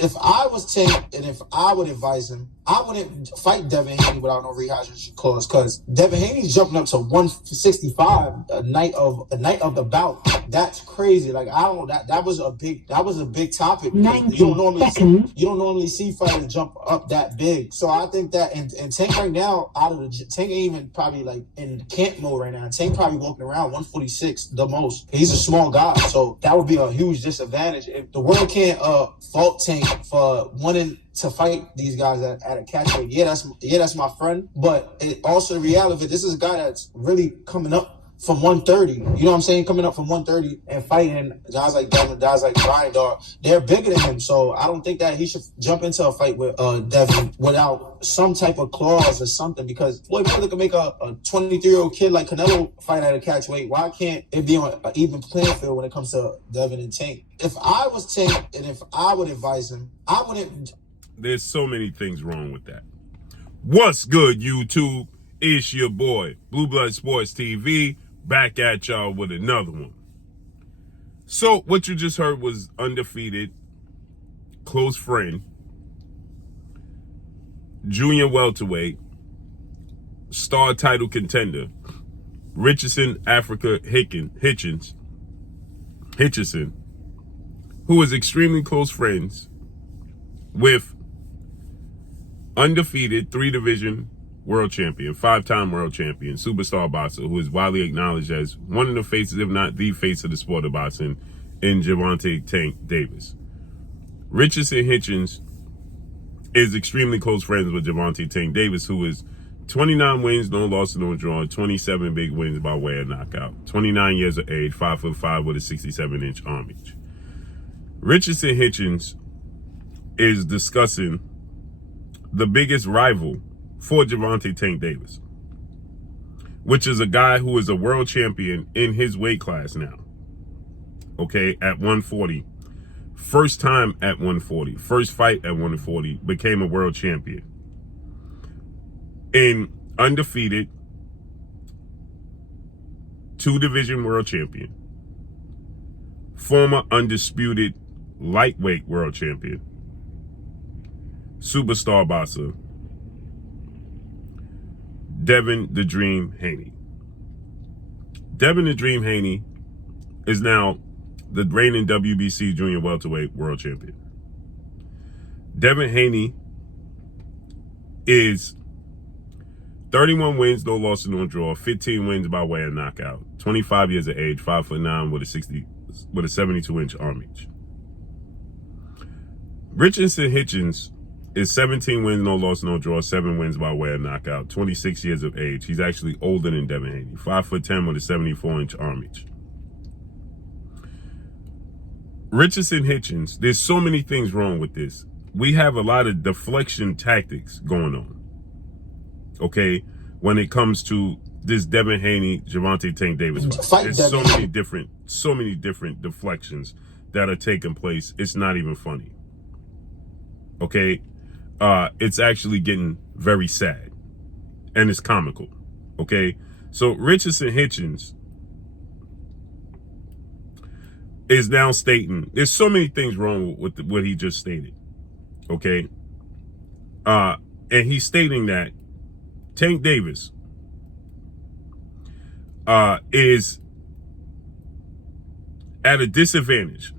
if I was Tank and if I would advise him, I wouldn't fight Devin Haney without no rehydration clause, because Devin Haney's jumping up to 165 a night of the bout. That's crazy. Like, I don't, that was a big topic. You don't normally see fighters jump up that big. So I think that, and Tank right now, Tank ain't even probably like in camp mode right now. Tank probably walking around 146 the most. He's a small guy, so that would be a huge disadvantage. If the world can't fault Tank for wanting to fight these guys at a catchweight, that's my friend. But it also, in reality, this is a guy that's really coming up from 130. You know what I'm saying? Coming up from 130 and fighting guys like Devin, guys like Brian, they're bigger than him. So I don't think that he should jump into a fight with Devin without some type of clause or something, because Floyd Mayweather can make a 23-year-old kid like Canelo fight at a catchweight. Why can't it be on an even playing field when it comes to Devin and Tank? If I was Tank and if I would advise him, I wouldn't. There's so many things wrong with that. What's good, YouTube? It's your boy, Blue Blood Sports TV, back at y'all with another one. So what you just heard was undefeated, close friend, junior welterweight, star title contender, Richardson Hitchison, who is extremely close friends with undefeated 3-division world champion, 5-time world champion, superstar boxer, who is widely acknowledged as one of the faces, if not the face of the sport of boxing, in Gervonta Tank Davis. Richardson Hitchens is extremely close friends with Gervonta Tank Davis, who is 29 wins, no loss, no draw, 27 big wins by way of knockout, 29 years of age, 5'5" with a 67-inch arm reach. Richardson Hitchens is discussing the biggest rival for Gervonta Tank Davis, which is a guy who is a world champion in his weight class now. Okay, at 140. First time at 140. First fight at 140. Became a world champion. In undefeated 2-division world champion. Former undisputed lightweight world champion. Superstar boxer, Devin the Dream Haney. Devin the Dream Haney is now the reigning WBC junior welterweight world champion. Devin Haney is 31 wins, no loss, no draw, 15 wins by way of knockout, 25 years of age, 5'9" with a 72-inch arm reach. Richardson Hitchens is 17 wins, no loss, no draw, 7 wins by way of knockout, 26 years of age. He's actually older than Devin Haney, 5'10" with a 74-inch arm reach. Richardson Hitchens, there's so many things wrong with this. We have a lot of deflection tactics going on, okay, when it comes to this Devin Haney, Gervonta Tank Davis fight. There's so many different deflections that are taking place. It's not even funny. Okay, it's actually getting very sad, and it's comical. Okay, so Richardson Hitchens is now stating there's so many things wrong with what he just stated. Okay, and he's stating that Tank Davis is at a disadvantage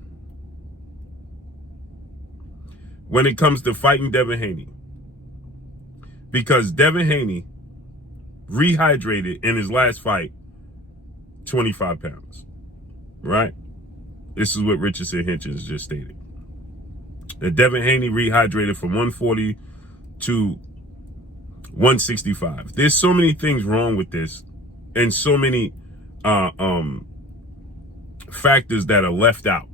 when it comes to fighting Devin Haney, because Devin Haney rehydrated in his last fight 25 pounds, right? This is what Richardson Hitchens just stated. That Devin Haney rehydrated from 140 to 165. There's so many things wrong with this, and so many factors that are left out.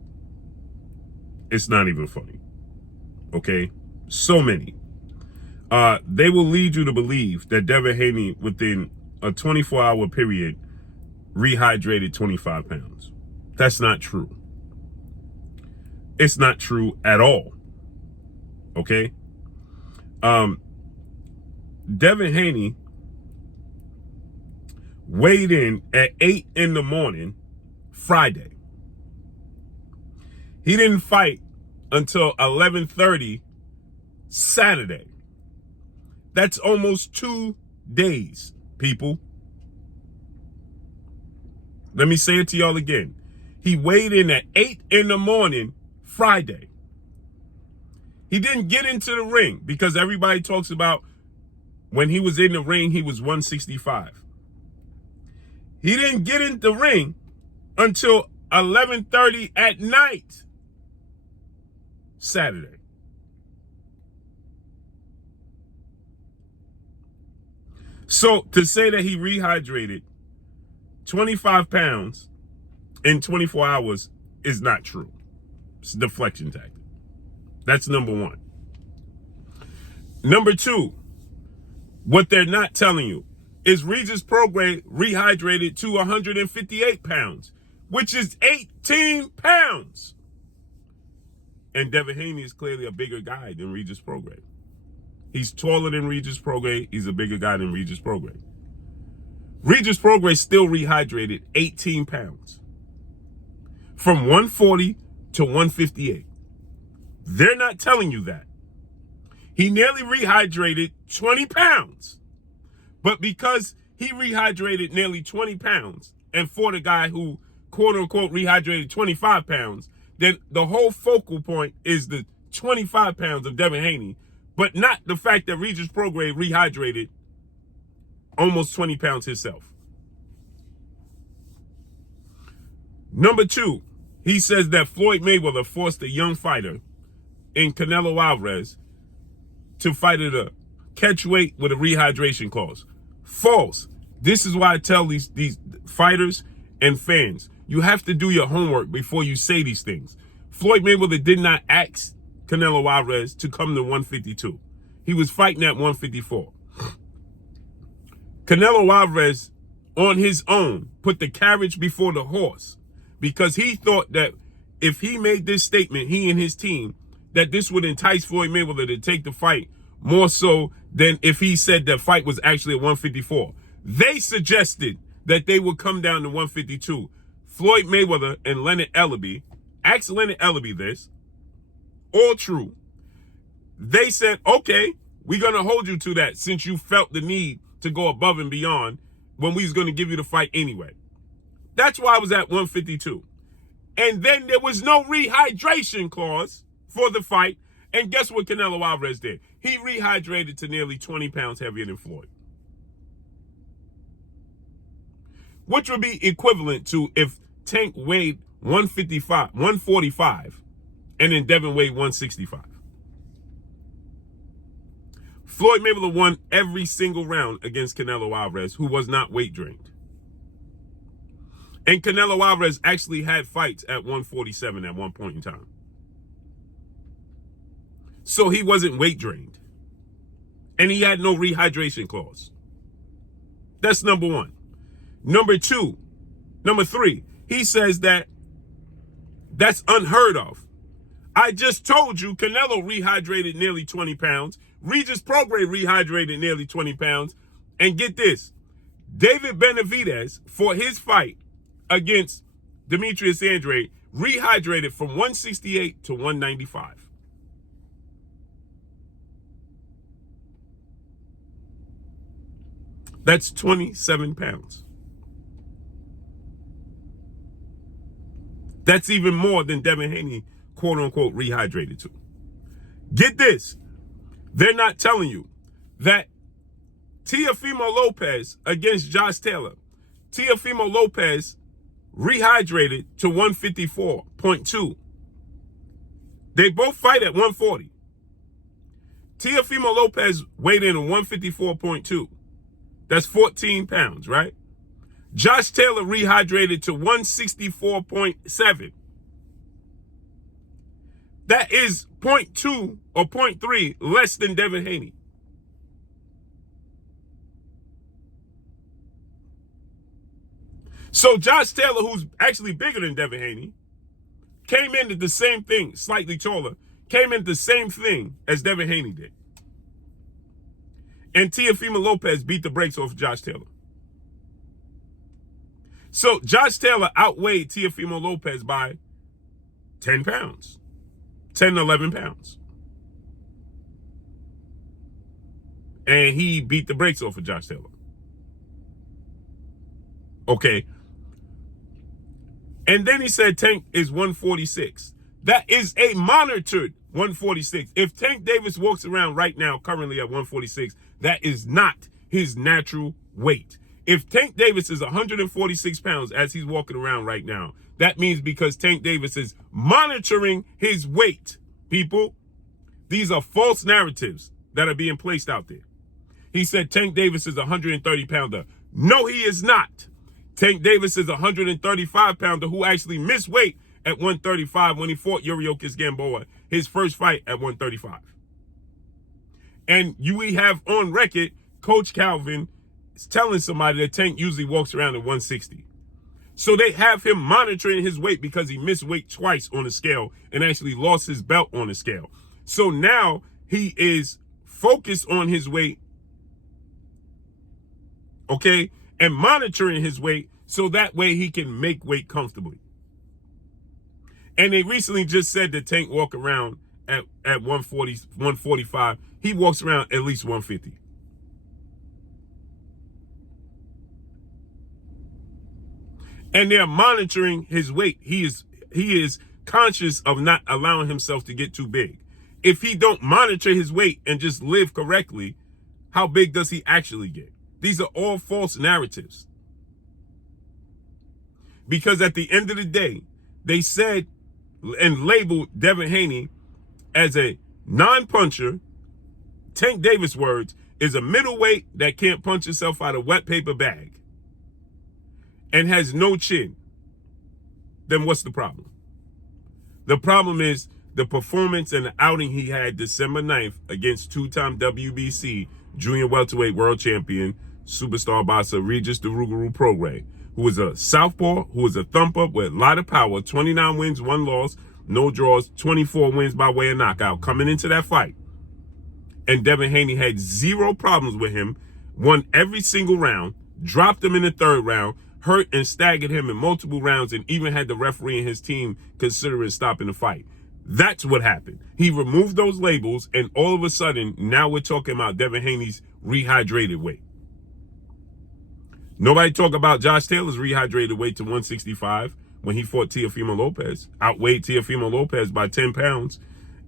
It's not even funny. Okay, so many. They will lead you to believe that Devin Haney, within a 24-hour period, rehydrated 25 pounds. That's not true. It's not true at all. Okay? Devin Haney weighed in at 8 in the morning, Friday. He didn't fight until 11:30 Saturday. That's almost 2 days, people. Let me say it to y'all again. He weighed in at 8 in the morning Friday. He didn't get into the ring because everybody talks about when he was in the ring, he was 165. He didn't get in the ring until 11:30 at night Saturday. So to say that he rehydrated 25 pounds in 24 hours is not true. It's a deflection tactic. That's number one. Number two, what they're not telling you is Regis Prograis rehydrated to 158 pounds, which is 18 pounds. And Devin Haney is clearly a bigger guy than Regis Prograis. He's taller than Regis Prograis. He's a bigger guy than Regis Prograis. Regis Prograis still rehydrated 18 pounds. From 140 to 158. They're not telling you that. He nearly rehydrated 20 pounds. But because he rehydrated nearly 20 pounds and fought a guy who, quote unquote, rehydrated 25 pounds, then the whole focal point is the 25 pounds of Devin Haney, but not the fact that Regis Prograis rehydrated almost 20 pounds himself. Number two, he says that Floyd Mayweather forced a young fighter in Canelo Alvarez to fight at a catch weight with a rehydration clause. False. This is why I tell these fighters and fans, you have to do your homework before you say these things. Floyd Mayweather did not ask Canelo Alvarez to come to 152. He was fighting at 154. Canelo Alvarez, on his own, put the carriage before the horse because he thought that if he made this statement, he and his team, that this would entice Floyd Mayweather to take the fight more so than if he said the fight was actually at 154. They suggested that they would come down to 152. Floyd Mayweather and Leonard Ellaby, asked Leonard Ellaby this, all true. They said, okay, we're going to hold you to that since you felt the need to go above and beyond when we was going to give you the fight anyway. That's why I was at 152. And then there was no rehydration clause for the fight. And guess what Canelo Alvarez did? He rehydrated to nearly 20 pounds heavier than Floyd. Which would be equivalent to if Tank weighed 145, and then Devin weighed 165. Floyd Mayweather won every single round against Canelo Alvarez, who was not weight drained. And Canelo Alvarez actually had fights at 147 at one point in time. So he wasn't weight drained. And he had no rehydration clause. That's number one. Number three, he says that that's unheard of. I just told you Canelo rehydrated nearly 20 pounds. Regis Prograis rehydrated nearly 20 pounds. And get this, David Benavidez, for his fight against Demetrius Andrade, rehydrated from 168 to 195. That's 27 pounds. That's even more than Devin Haney, quote unquote, rehydrated to. Get this. They're not telling you that Teofimo Lopez against Josh Taylor, Teofimo Lopez rehydrated to 154.2. They both fight at 140. Teofimo Lopez weighed in at 154.2. That's 14 pounds, right? Josh Taylor rehydrated to 164.7. That is 0.2 or 0.3 less than Devin Haney. So Josh Taylor, who's actually bigger than Devin Haney, came into the same thing, slightly taller, came into the same thing as Devin Haney did. And Teofimo Lopez beat the brakes off Josh Taylor. So Josh Taylor outweighed Teofimo Lopez by 10 pounds. 10, 11 pounds. And he beat the brakes off of Josh Taylor. Okay. And then he said Tank is 146. That is a monitored 146. If Tank Davis walks around right now, currently at 146, that is not his natural weight. If Tank Davis is 146 pounds as he's walking around right now, that means because Tank Davis is monitoring his weight, people. These are false narratives that are being placed out there. He said Tank Davis is a 130 pounder. No, he is not. Tank Davis is a 135 pounder who actually missed weight at 135 when he fought Yuriorkis Gamboa, his first fight at 135. And we have on record Coach Calvin telling somebody that Tank usually walks around at 160. So they have him monitoring his weight because he missed weight twice on the scale and actually lost his belt on the scale. So now he is focused on his weight, okay, and monitoring his weight so that way he can make weight comfortably. And they recently just said that Tank walk around at 140, 145. He walks around at least 150. And they're monitoring his weight. He is conscious of not allowing himself to get too big. If he don't monitor his weight and just live correctly, how big does he actually get? These are all false narratives. Because at the end of the day, they said and labeled Devin Haney as a non-puncher. Tank Davis' words is a middleweight that can't punch himself out of wet paper bag and has no chin. Then what's the problem? The problem is the performance and the outing he had December 9th against two-time WBC junior welterweight world champion, superstar boxer Regis Duruguru Prograis, who was a southpaw, who was a thumper with a lot of power, 29 wins, 1 loss, no draws, 24 wins by way of knockout coming into that fight. And Devin Haney had 0 problems with him, won every single round, dropped him in the 3rd round, hurt and staggered him in multiple rounds, and even had the referee and his team considering stopping the fight. That's what happened. He removed those labels, and all of a sudden, now we're talking about Devin Haney's rehydrated weight. Nobody talk about Josh Taylor's rehydrated weight to 165 when he fought Teofimo Lopez, outweighed Teofimo Lopez by 10 pounds,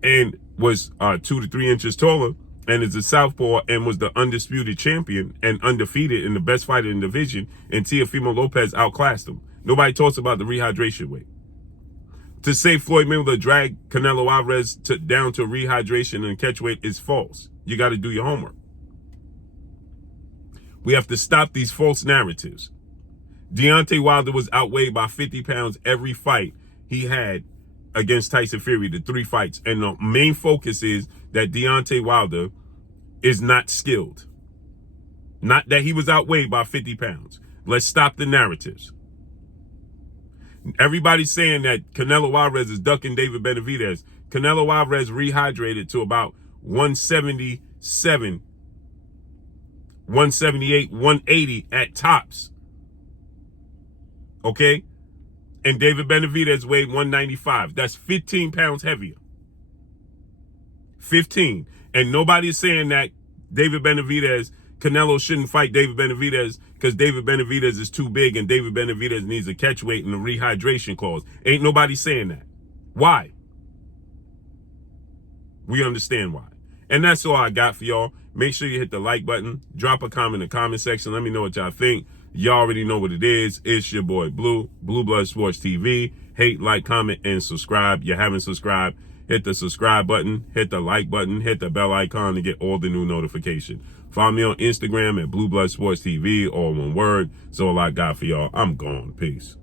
and was 2 to 3 inches taller, and is a southpaw and was the undisputed champion and undefeated and the best fighter in the division, and Teofimo Lopez outclassed him. Nobody talks about the rehydration weight. To say Floyd Mayweather dragged Canelo Alvarez down to rehydration and catch weight is false. You got to do your homework. We have to stop these false narratives. Deontay Wilder was outweighed by 50 pounds every fight he had against Tyson Fury, the 3 fights. And the main focus is that Deontay Wilder is not skilled. Not that he was outweighed by 50 pounds. Let's stop the narratives. Everybody's saying that Canelo Alvarez is ducking David Benavidez. Canelo Alvarez rehydrated to about 177, 178, 180 at tops. Okay? And David Benavidez weighed 195. That's 15 pounds heavier. 15. And nobody's saying that Canelo shouldn't fight David Benavidez because David Benavidez is too big and David Benavidez needs a catch weight and a rehydration clause. Ain't nobody saying that. Why? We understand why. And that's all I got for y'all. Make sure you hit the like button. Drop a comment in the comment section. Let me know what y'all think. Y'all already know what it is. It's your boy Blue Blood Sports TV. Hate, like, comment, and subscribe. You haven't subscribed, hit the subscribe button, hit the like button, hit the bell icon to get all the new notifications. Follow me on Instagram at Blue Blood Sports TV, all one word. That's all I got for y'all. I'm gone. Peace.